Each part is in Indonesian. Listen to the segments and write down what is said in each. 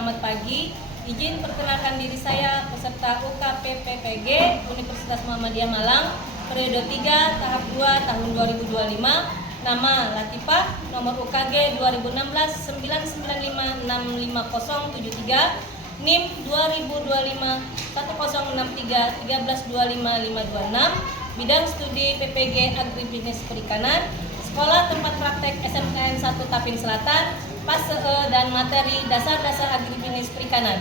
Selamat pagi. Izin perkenalkan diri saya, peserta UKPPPG Universitas Muhammadiyah Malang, periode 3, tahap 2, tahun 2025. Nama Latifah, nomor UKG 2016-995-65073, NIM 2025-1063-1325-526, bidang studi PPG Agribisnis Perikanan, sekolah tempat praktek SMKN 1 Tapin Selatan, fase E dan materi dasar-dasar agribisnis perikanan.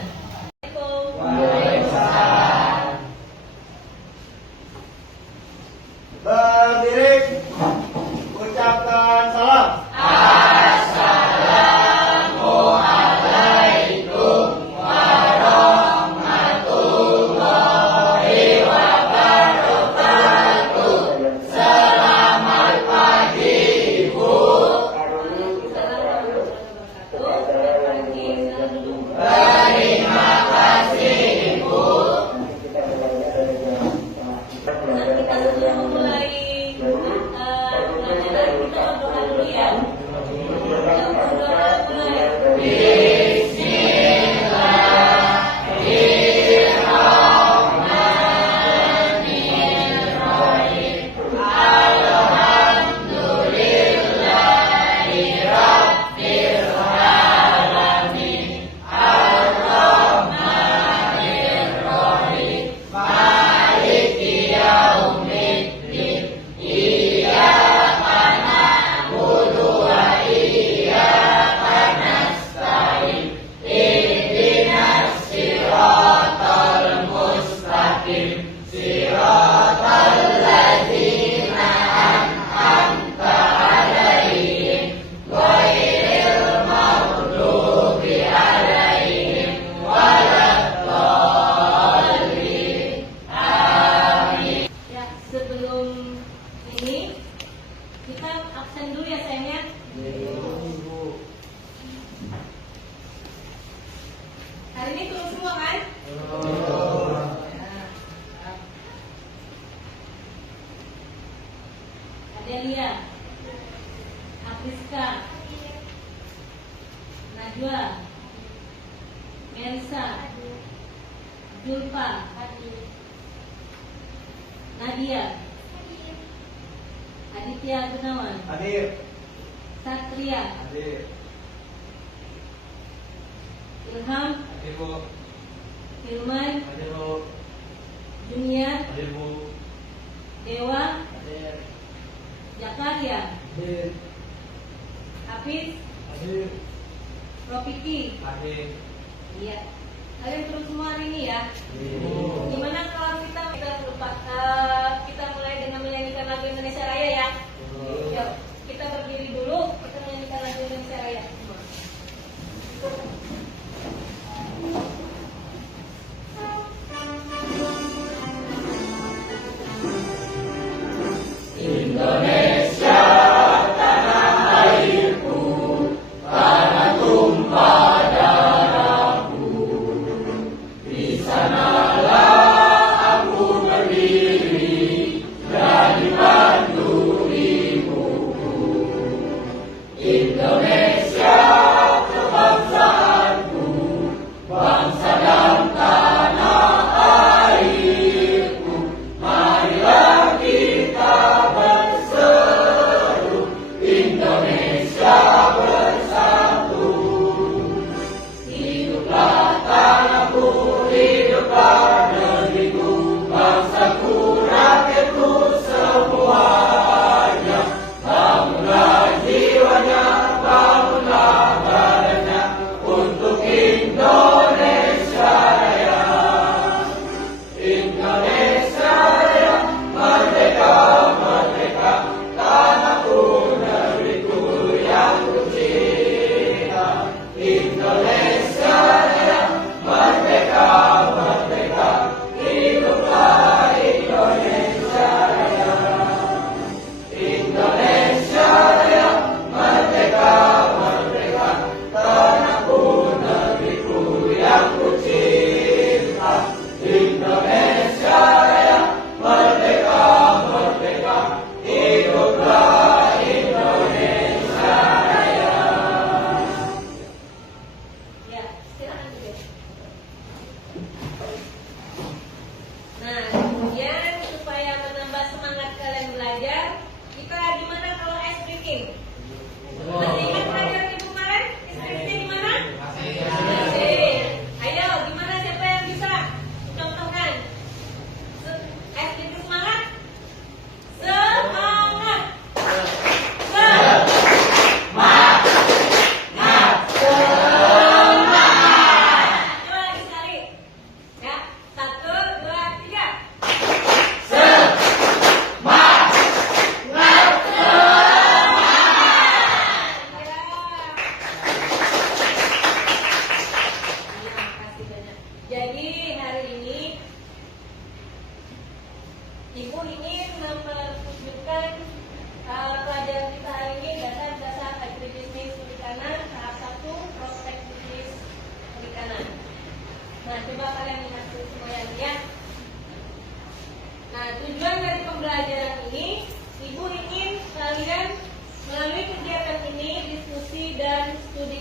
Waalaikumsalam. Berdiri, ucapkan salam. Assalamualaikum warahmatullahi wabarakatuh. Selamat pagi, Ibu. Terima kasih, Ibu. Kita sebelum mulai pelajaran, kita berdoa dulu ya. Berdoa mulai. Sebelum ini kita absen dulu ya sayangnya. Hari ini turun semua kan? Adelia, Apriska, Najwa, Mensa, Julpa, Nadia, Aditya Gunawan, Hadir. Satria, Hadir. Ilham, Hadir, Bu. Hilman, Hadir, Bu. Junior, Hadir, Bu. Dewa, Hadir. Zakaria, Hadir. Hafiz, Hadir. Rofiki. Hadir. Iya, kalian turun semua hari ini ya. Hadir. Gimana kalau kita mulai dengan menyanyikan lagu Indonesia Raya ya? Yuk, kita berdiri dulu, kita menyanyikan lagu Indonesia Raya. Indonesia, tanah airku, tanah tumpah darahku. Di sanalah aku berdiri,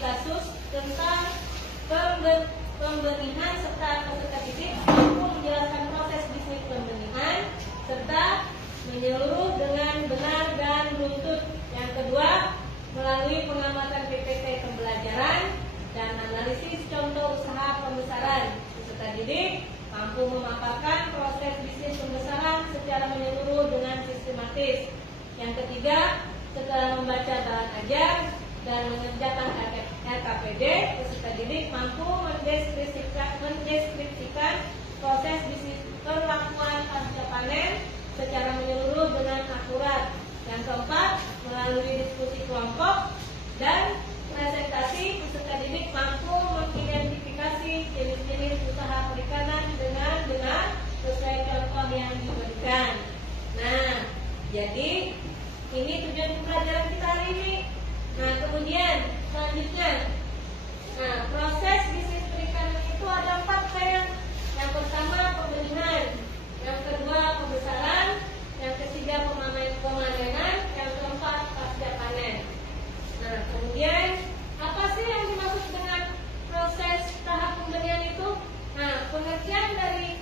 kasus tentang pembenihan serta peserta didik mampu menjelaskan proses bisnis pembenihan serta menyeluruh dengan benar dan runtut. Yang kedua, melalui pengamatan PPT pembelajaran dan analisis contoh usaha pembesaran. Peserta didik mampu memaparkan proses bisnis pembesaran secara menyeluruh dengan sistematis. Yang ketiga, setelah membaca bahan ajar dan mengerjakan RKPD, peserta didik mampu mendeskripsikan proses bisnis perlakuan pasca panen secara menyeluruh dengan akurat. Yang keempat, melalui diskusi kelompok dan presentasi, peserta didik mampu mengidentifikasi jenis-jenis usaha perikanan dengan benar sesuai contoh yang diberikan. Nah, jadi ini tujuan pembelajaran kita hari ini. Nah, kemudian selanjutnya, nah, proses bisnis perikanan itu ada 4 kayak. Yang pertama pembenihan, yang kedua pembesaran, yang ketiga pemanenan, yang keempat pasca panen. Nah, kemudian apa sih yang dimaksud dengan proses tahap pembenihan itu? Nah, pengertian dari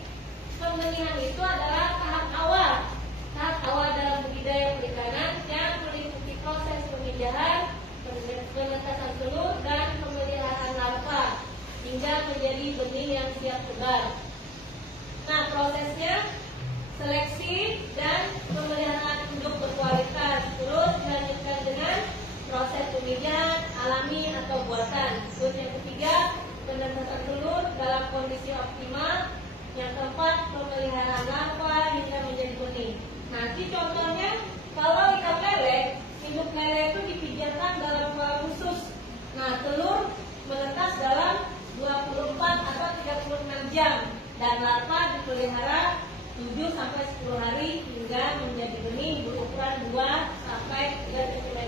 pembenihan itu adalah tahap awal dalam budidaya perikanan yang meliputi proses pemijahan, penetasan telur, dan pemeliharaan larva hingga menjadi benih yang siap tebar. Nah, prosesnya seleksi dan pemeliharaan induk berkualitas, terus dilanjutkan dengan proses pemijahan alami atau buatan. Terus yang ketiga, penetasan telur dalam kondisi optimal. Yang keempat, pemeliharaan larva hingga menjadi benih. Nanti contohnya, kalau ikan lele, induk lele itu dipijatkan dalam kolam khusus. Nah, telur menetas dalam 24 atau 36 jam dan larva dipelihara 7 sampai 10 hari hingga menjadi benih berukuran 2 sampai 3 cm.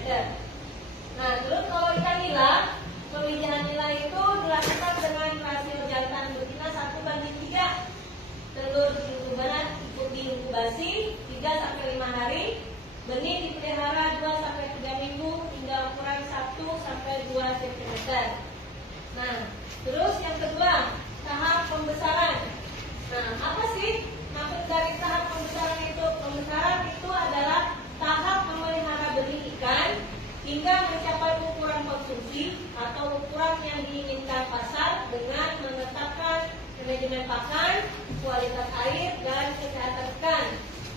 Nah, terus kalau ikan nila, pemijahan nila itu dilakukan dengan rasio jantan betina 1:3. Telur diinkubasi 3 sampai 5 hari. Benih dipelihara 2 sampai 3 minggu hingga ukuran 1 sampai 2 cm. Nah, terus yang kedua, tahap pembesaran. Nah, apa sih maksud dari tahap pembesaran itu? Pembesaran itu adalah tahap memelihara benih ikan hingga mencapai ukuran konsumsi atau ukuran yang diinginkan pasar dengan menetapkan manajemen pakan, kualitas air, dan kesehatan ikan.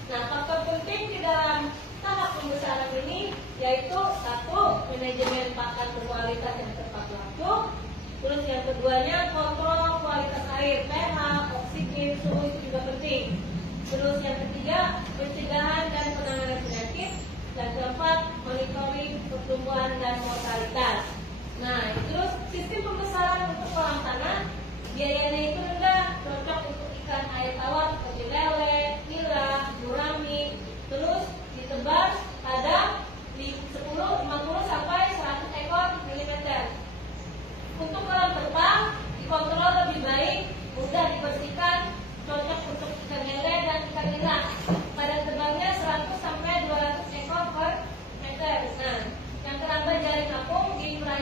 Nah, faktor penting di dalam tahap pembesaran ini yaitu 1. Manajemen pakan berkualitas yang tepat waktu. Terus yang keduanya, kontrol kualitas air, pH, oksigen, suhu itu juga penting. Terus yang ketiga, pencegahan dan penanganan penyakit. Dan keempat, monitoring pertumbuhan dan mortalitas. Nah, terus sistem pembesaran untuk kolam tanah, biayanya itu rendah, cocok untuk ikan air tawar seperti lele, nila, gurami. Terus ditebar ada di 10, 50 sampai 100 ekor milimeter. Untuk kolam terpang dikontrol lebih baik, mudah dibersihkan, cocok untuk ikan lele dan ikan nila. Pada tebalnya 100 sampai 200 ekor per meter. Nah, yang keramba jaring apung di perairan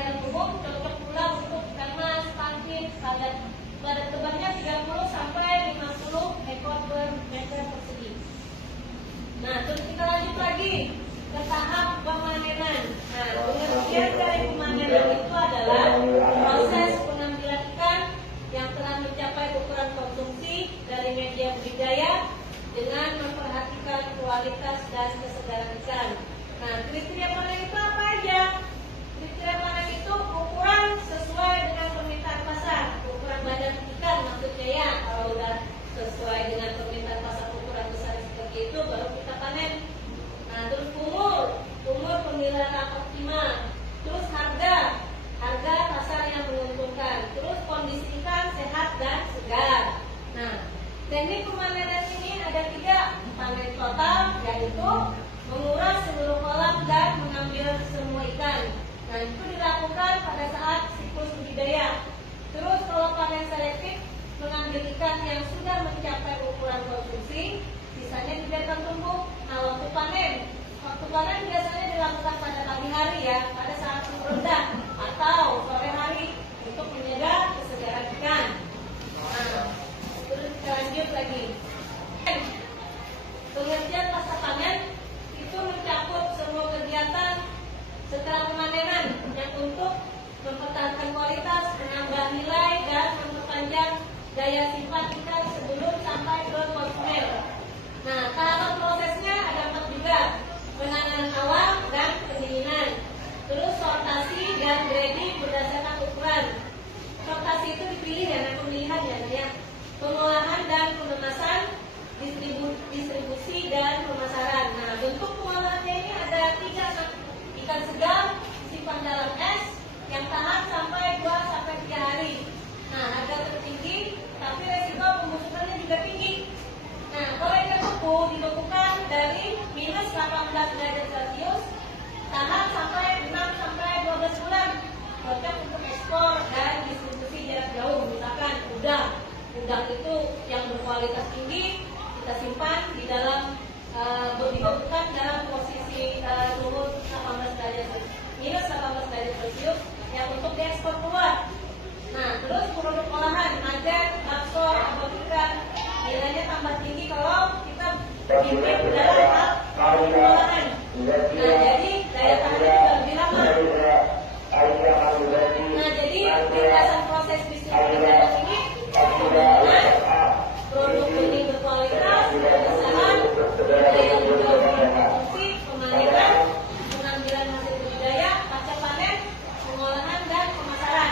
daya simpan ikan sebelum sampai ke konsumen. Nah, tahapan prosesnya ada 4 juga: penanganan awal dan pendinginan, terus sortasi dan grading berdasarkan ukuran. Sortasi itu dipilih ya, nah pemilihan ya. Pengolahan dan pengemasan, distribusi dan pemasaran. Nah, bentuk pengolahannya ini ada 3: ikan segar disimpan dalam es yang tahan sampai 2 sampai 3 hari. Nah, harga tertinggi tapi resiko pembusukannya juga tinggi. Nah, kalau ikan beku dibekukan dari minus 18 derajat Celcius, tahan sampai 6 sampai 12 bulan, cocok untuk ekspor dan distribusi jarak jauh. Misalkan udang itu yang berkualitas tinggi kita simpan di dalam dibekukan dalam posisi suhu 18 derajat minus 18 derajat Celcius yang untuk diekspor keluar. Nah, terus produk olahan, nugget, bakso, abon ikan, nilainya tambah tinggi kalau kita bikin dalam hal olahan. Nah, jadi daya tahannya juga lebih lama. Nah, jadi ringkasan proses distribusi dalam ini dengan produk benih berkualitas, pemasaran, daya jual produksi, pemanenan, pengambilan hasil budidaya, pasca panen, pengolahan dan pemasaran.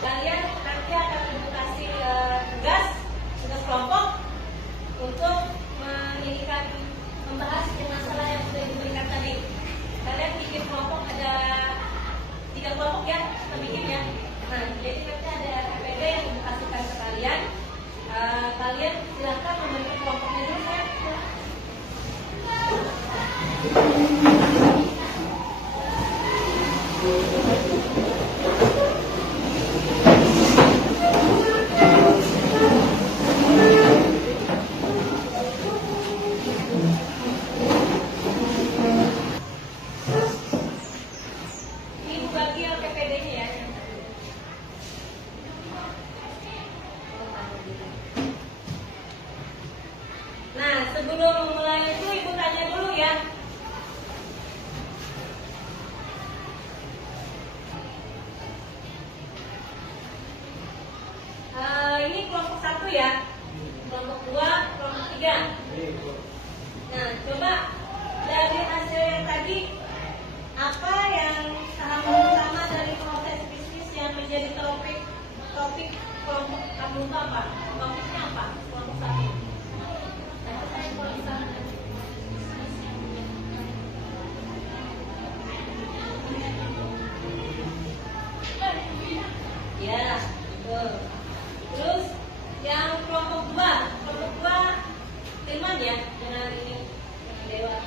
Kalian nanti akan edukasi tugas kelompok untuk membahas masalah yang sudah diberikan tadi. Kalian bikin kelompok, ada 3 kelompok ya, kita bikin ya. Nah, jadi nanti ada PPD yang edukasikan ke kalian. Kalian silakan membentuk kelompoknya dulu ya. Ibu bagi yang PPD-nya ya. Nah, sebelum memulai itu Ibu tanya dulu ya. Ini kelompok 1 ya, kelompok 2, kelompok 3. Nah, coba dari hasil yang tadi, apa yang tahap utama dari proses bisnis yang menjadi topik kelompok kamu itu apa? Topiknya apa? Kelompok 1. Ya, betul. Terus yang kelompok 2 Tilman ya, dengan ini dengan Dewa.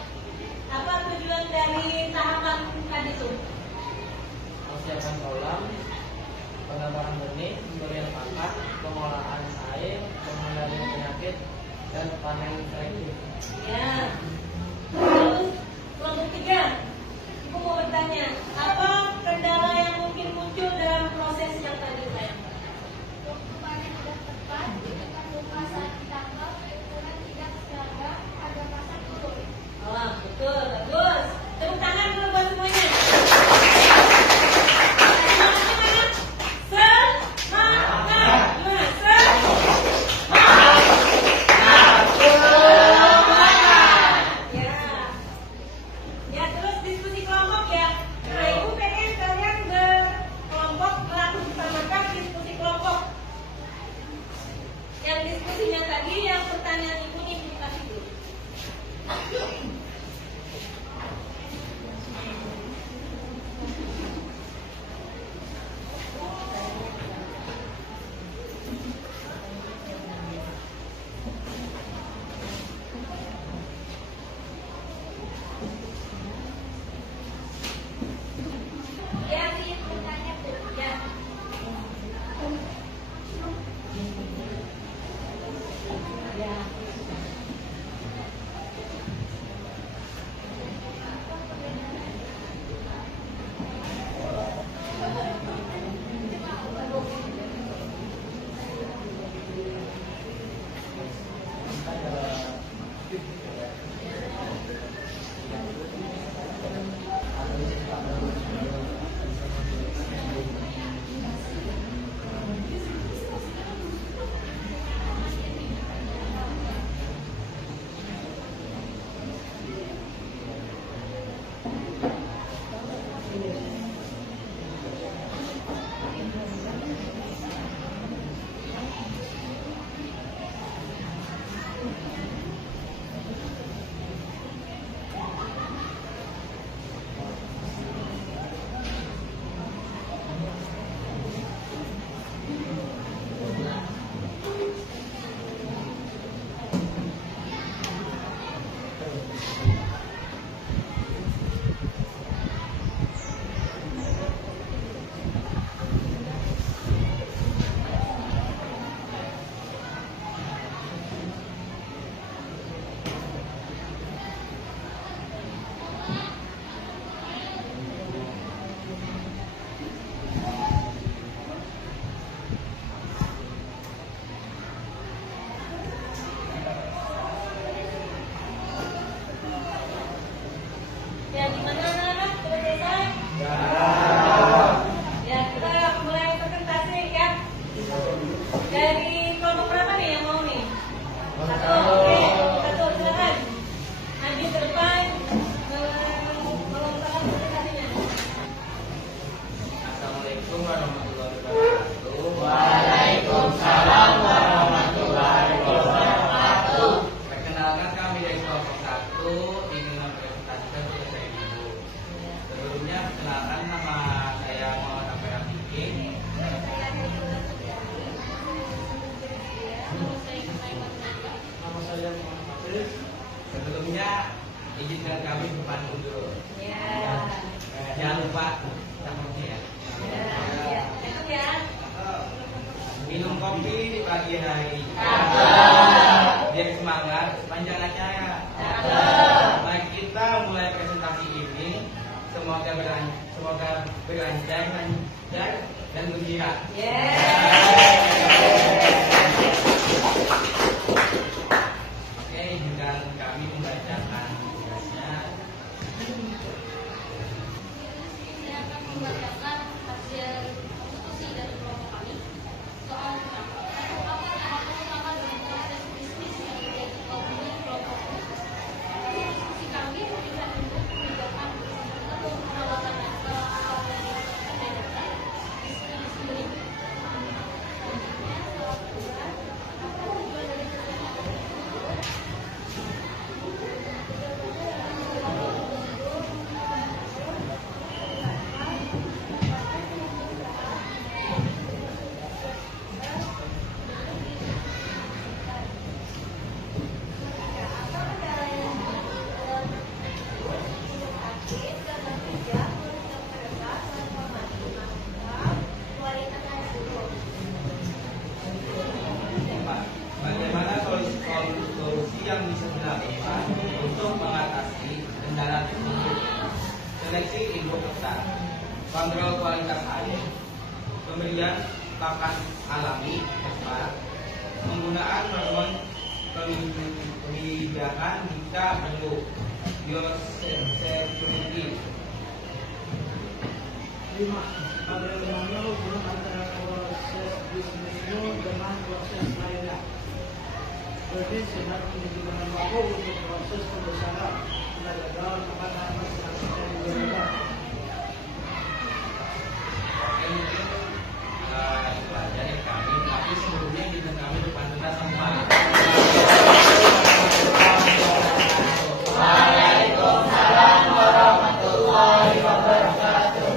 Apa tujuan dari tahapan tadi itu? Persiapan kolam, penambahan benih, pemberian pakan, pengolahan air, pengendalian penyakit, dan panen selektif. Ya. Terus kelompok 3, Ibu mau bertanya, apa kendala yang mungkin muncul dalam proses yang tadi saya? Oh, betul, bagus. Tepuk tangan dulu buat semuanya. Semangat. Gimana? Semangat. Ya. Ya, terus diskusi kelompok ya. Nah, Ibu ngopi di pagi hari. Biar semangat sepanjang acara. Mari kita mulai presentasi ini. Semoga berlancar, lancar, dan gembira. Oke, izinkan kami membacakan tugasnya. Saya akan membacakan hasil diskusi dari kelompok kami. Soal pertama, apa tahapan utama dalam proses bisnis yang menjadi opini kelompok kami? Diskusi kami melihat untuk menegakkan atau perawatan atau diskusi berikut. Selanjutnya, soal kedua, apa tujuan dari kegiatan tersebut? Bagaimana solusi yang bisa dilakukan untuk mengatasi kendala tersebut? Seleksi input pesan, kontrol kualitas air, pemberian pakan alami, penggunaan hormon pemijahan jika perlu, biosecurity. 5. Bagaimana hubungan antara proses bisnismu dengan proses lainnya? Bisnis sedang menjadi bahan baku untuk proses pembesaran tenaga dalam makanan masyarakat yang berbeda. Mungkin itu aja dari kami, tapi sebelumnya kita kami berpantun sama Waalaikumsalam warahmatullahi wabarakatuh.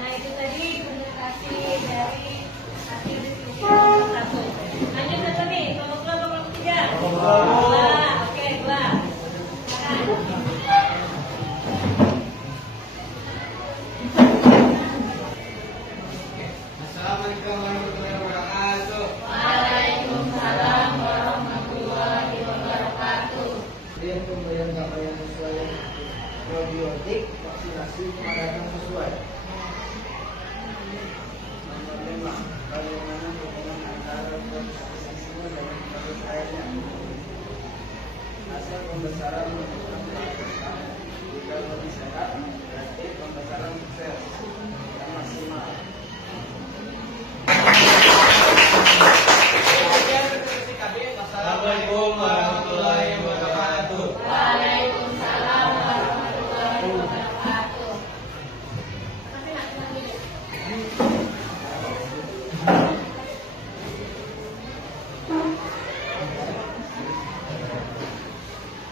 Nah, itu tadi presentasi dari hasil diskusi kelompok 1. Lanjut satu nih, kelompok 2, kelompok 3. Oke, kelas. Assalamualaikum warahmatullahi wabarakatuh. Waalaikumsalam warahmatullahi wabarakatuh. Kemudian pemberian capaian sesuai probiotik, vaksinasi kepadatan sesuai. Nomor 5. Bagaimana hubungan antara proses bisnismu dengan proses airnya? Hasil pembesaran menunjukkan pesan jika lebih sehat, berarti pembesaran sukses dan maksimal. Assalamualaikum warahmatullahi wabarakatuh. Waalaikumsalam warahmatullahi wabarakatuh.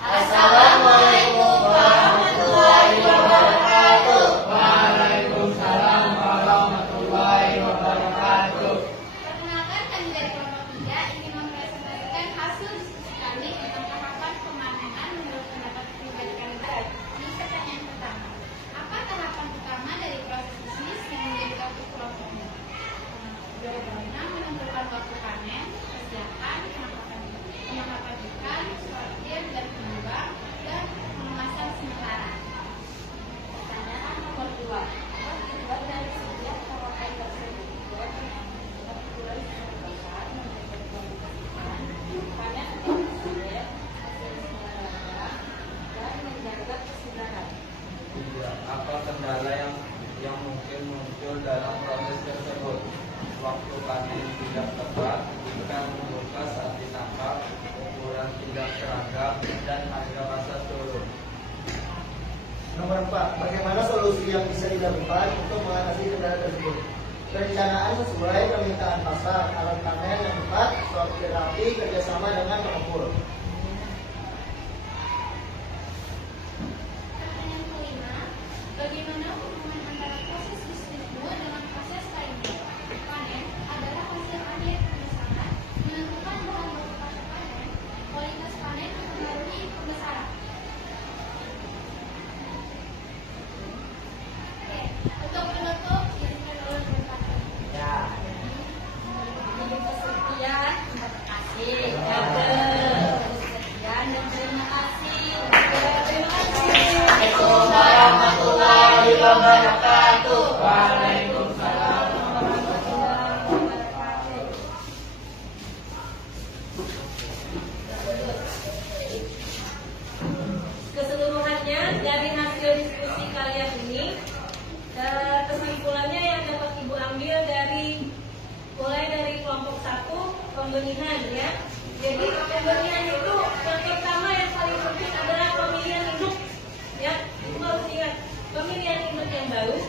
Assalamualaikum warahmatullahi wabarakatuh. Waalaikumsalam warahmatullahi wabarakatuh. Perkenalkan, kami dari kelompok 3 ingin mempresentasikan hasil diskusi kami tentang tahapan pemanenan menurut pendapat pribadi kami. Ini pertanyaan pertama. Apa tahapan utama dari proses bisnis yang menjadi topik kelompoknya? Bagaimana menentukan waktu panen, persiapan, penangkapan ikan, sortir dan penyumbang, dan pengemasan sementara. Pertanyaan nomor 2. Apa tujuan dari setiap tahapan tersebut? Iya, apa kendala yang mungkin muncul dalam proses tersebut? Waktu panen tidak tepat, ikan membuka saat ditangkap, ukuran tidak seragam, dan harga pasar turun. Nomor 4. Bagaimana solusi yang bisa dilakukan untuk mengatasi kendala tersebut? Perencanaan sesuai permintaan pasar, alat panen yang tepat, sortir rapi, kerjasama dengan pengukur. Pertanyaan kelima, bagaimana hubungan antara proses bisnismu dengan proses lainnya? Panen adalah hasil akhir pembesaran, menentukan bahan baku pasca panen, kualitas panen mempengaruhi pembesaran. Oke, untuk penutup, izinkan ulun berkata, wabarakatuh. Waalaikumsalam. Keseluruhannya dari hasil diskusi kalian ini, kesimpulannya yang dapat Ibu ambil mulai dari kelompok 1 pembenihan ya. Jadi pembenihan itu yang pertama yang paling penting adalah pemilihan induk ya. Ibu harus ingat pemilihan induk yang bagus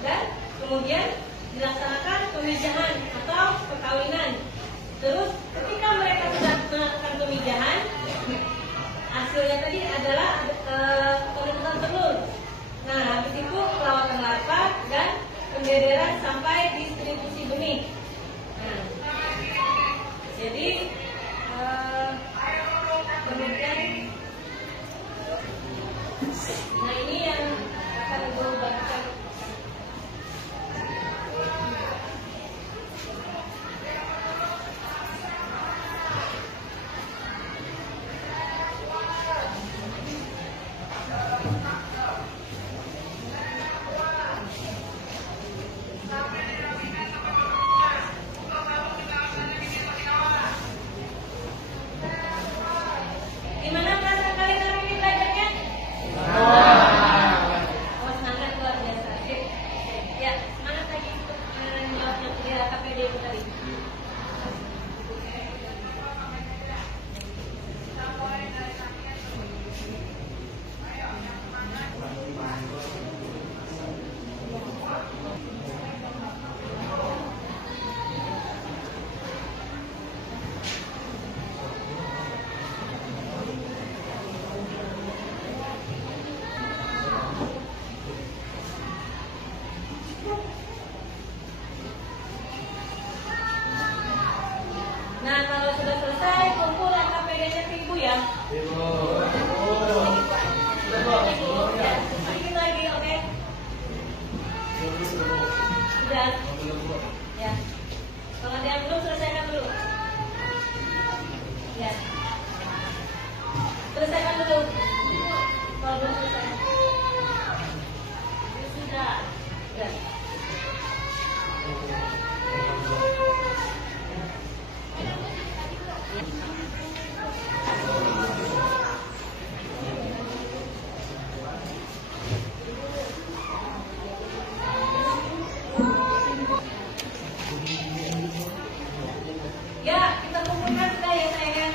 dan kemudian dilaksanakan pemijahan atau perkawinan. Terus ketika mereka sudah melakukan pemijahan, hasilnya tadi adalah penemuan telur. Nah, habis itu perawatan larva dan pembederan sampai distribusi benih. Nah, jadi kemudian, nah ini yang akan Ibu bagikan. Gimana perasaan kalian hari ini belajarnya? Oh, semangat luar biasa. Oke. Ya, semangat lagi untuk menjawab yang kuliah KPD itu tadi. Nah, kalau sudah selesai, kumpul KPD-nya ke Ibu ya. Ya, sedikit lagi, oke? Sudah. Ya. Kalau ada yang belum, selesaikan dulu. Ya. Selesaikan dulu. Kalau belum selesai. Sudah. Ya. Ya, kita kumpulkan sudah ya sayang.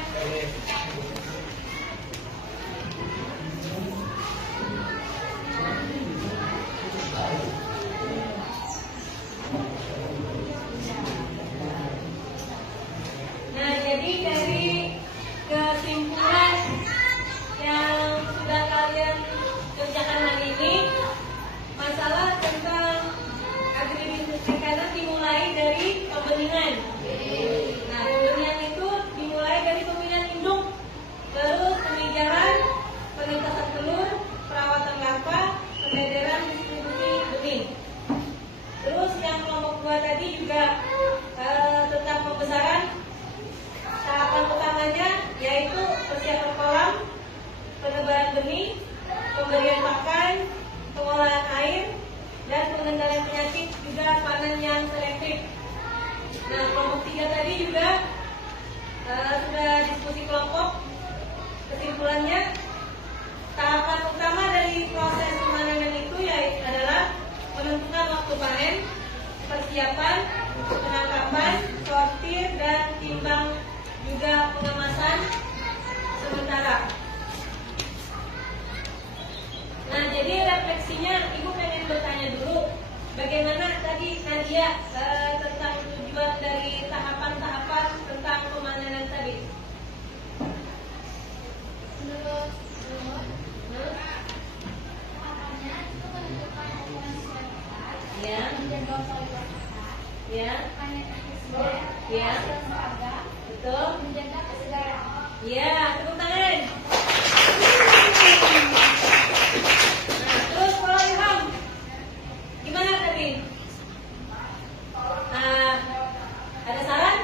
Nah, jadi dari kesimpulan yang sudah kalian kerjakan hari ini, masalah tentang agribisnis perikanan dimulai dari pembenihan. Nah, pembenihan itu dimulai dari pemilihan induk, terus pemijahan, penetasan telur, perawatan larva, pembederan, distribusi benih. Terus yang kelompok 2 tadi juga tentang pembesaran. Tahapan utamanya yaitu persiapan kolam, penebaran benih, pemberian pakan, pengolahan air, dan pengendalian penyakit, juga panen yang selektif. Nah, kelompok 3 tadi juga sudah diskusi kelompok. Kesimpulannya, tahapan utama dari proses pemanenan itu yaitu adalah menentukan waktu panen, persiapan, penangkapan, sortir, dan timbang, juga pengemasan sementara. Nah, jadi refleksinya Ibu pengen bertanya dulu, bagaimana tadi Nadia tentang tujuan dari tahapan-tahapan tentang pemanenan tadi? Menurut tahapannya itu menentukan ukuran sesuai tempat, Ya. menjaga kualitas pakan, Ya, panen efisien, Ya. hasil seragam, betul. menjaga kesegaran. Ya, tepuk tangan. Nah, terus kalau Ilham, gimana tadi? Ada saran?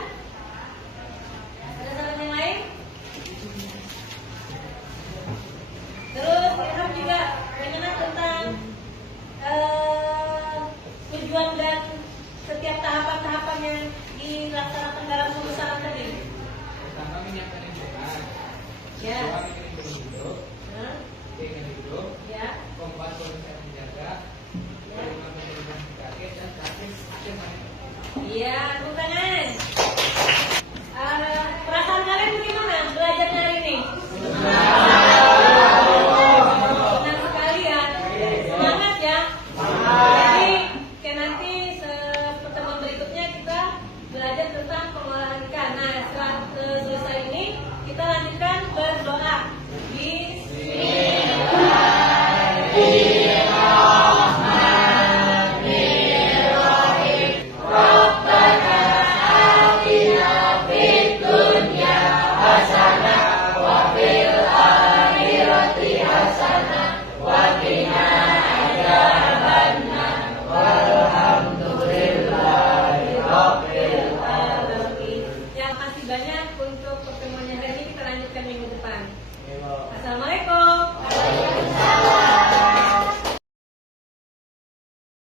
Ada saran yang lain? Terus Ilham juga bagaimana tentang tujuan dan setiap tahapan-tahapan yang dilaksanakan dalam pengusahaan tadi? Pertama menyiapkan lingkungan. Ya. Kedua ingin hidup. Hah? Ingin hidup. Ya. Keempat bisa menjaga. Ya. Kelima menjadikan target dan terakhir akhir. Iya,